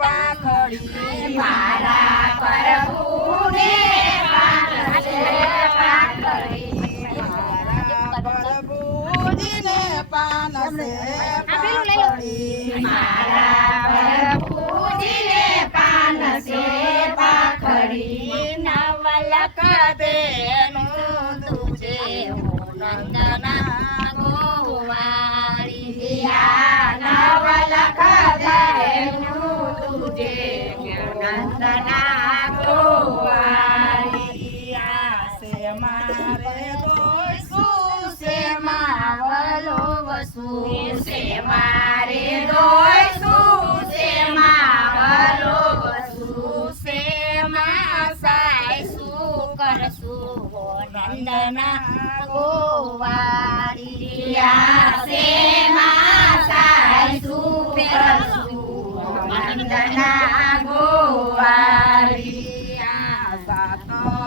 પાખડી મારા પ્રભુને પાનસે પાખડી મારા પ્રભુજીને પાનસે પાખડી મારા પ્રભુજીને પાનસે પાખડી નવલખ દેનું તુજે નંદના ગોવાળી નવલખ દેનું તુજે નંદના ગોવાળી આસે મારે દોઈશું સે માવલો વસુ સે મારે દોઈશું સે માવલો વસુ સે માસાઈશું કરશું નંદના ગોવાળી આસે માસાઈશું કરશું નંદના ગોવાળી આ સાત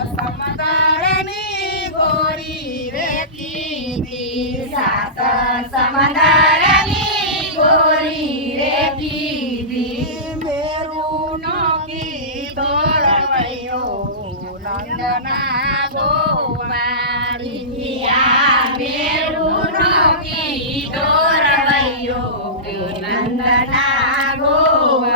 સમંદરની ગોરી રે કીધી સાત સમંદરની ગોરી રે કીધી મેરું નો કીધો રવૈયો નંદના ગોવાળી આ મેરું નો કીધો રવૈયો નંદના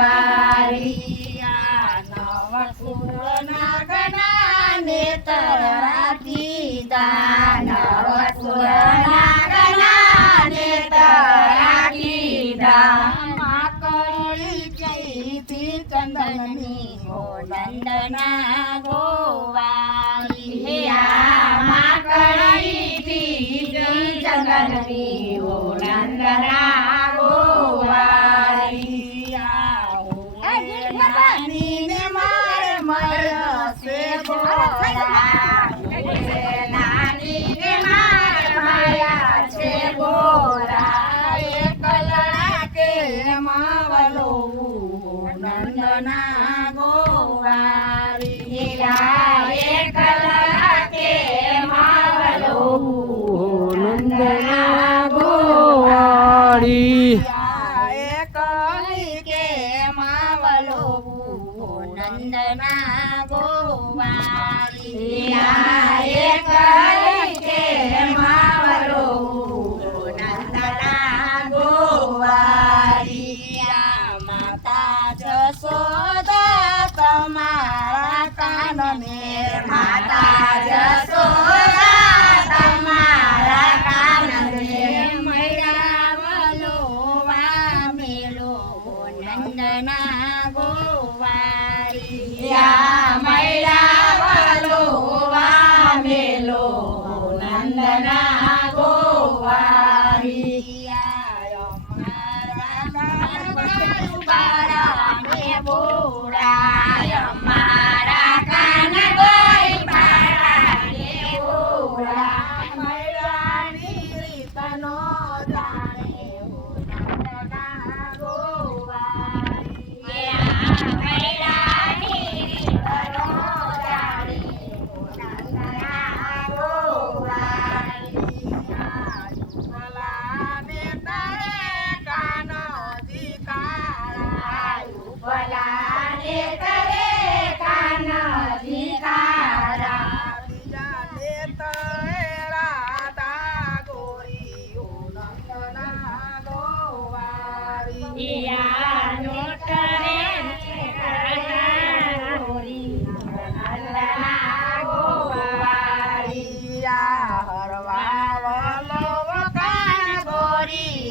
ગોવાળી આ નવસુર નાગના નેતરા કીધા નવસુર નાગના નેતરા કીધા માકળી કીધી ચંદનની હો નંદના ગોવાળી આ માકળી કીધી ચંદનની હો નંદના ગોવાળી આ નાની મારે મળશે ગોરા નાની મારે મળ્યા છે ગોરા એકલા કે માવલો નંદના ગોવાળી એકલા કે માવલો નંદના ગોવાળી નંદના ગોવાળી એકલી કે માવલો નંદના ગોવાળી માતા જશોદા તમારા કાનને માતા જશોદા તમારા કાનને મૈરાવલો વામેલો નંદના ગોવાળી મૈરાવલો વામેલો નંદના ગોવાળી અમારા બોડા અમારા કાન ગોઈ બાળાને બોડા મૈરાની રીતનો જાણે નંદના ગોવાળી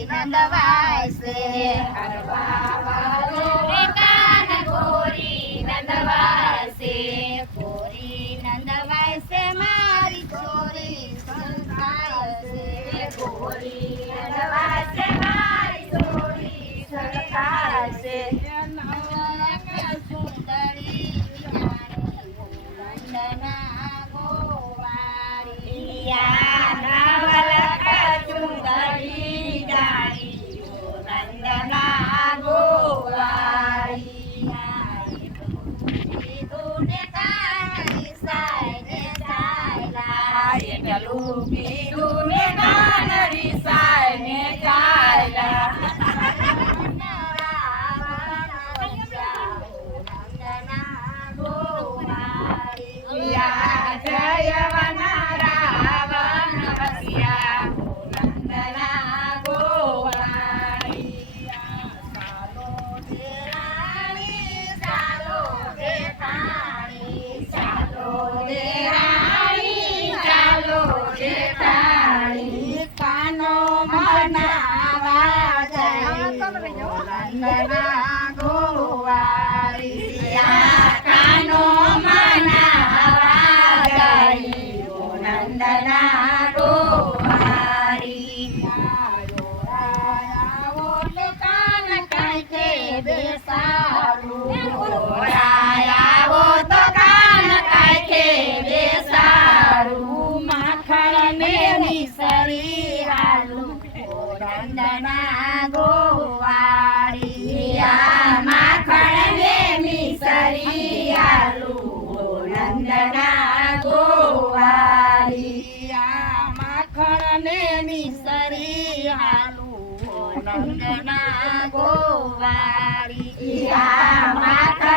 નંદવાય છે હરવાવાલો કાન ગોરી નંદવાય છે ગોરી નંદવાય છે મારી છોરી સંસ્કાર છે ગોરી નંદવાય છે મારી છોરી સંસ્કાર છે સુંદરી નંદના ગોવાળી નવલખ સુંદરી નંદના ગોવાળી તુને કાની સાયને સાયલા પેલું કીધું ને કાનરી સાયને ચાયલા નંદના ગોવાળી કાનો મનાવા ગયો નંદના ગોવાળી આવો લે કાન કાંઠે બેસાડું આવો તો કાન કાંઠે બેસાડું માખણ ને નિસરી હાલું નંદના ગોવાળી માખણ ને નિસરી હાલું નંદના ગોવાળી માખણ ને નિસરી હાલું નંદના ગોવાળી માખણ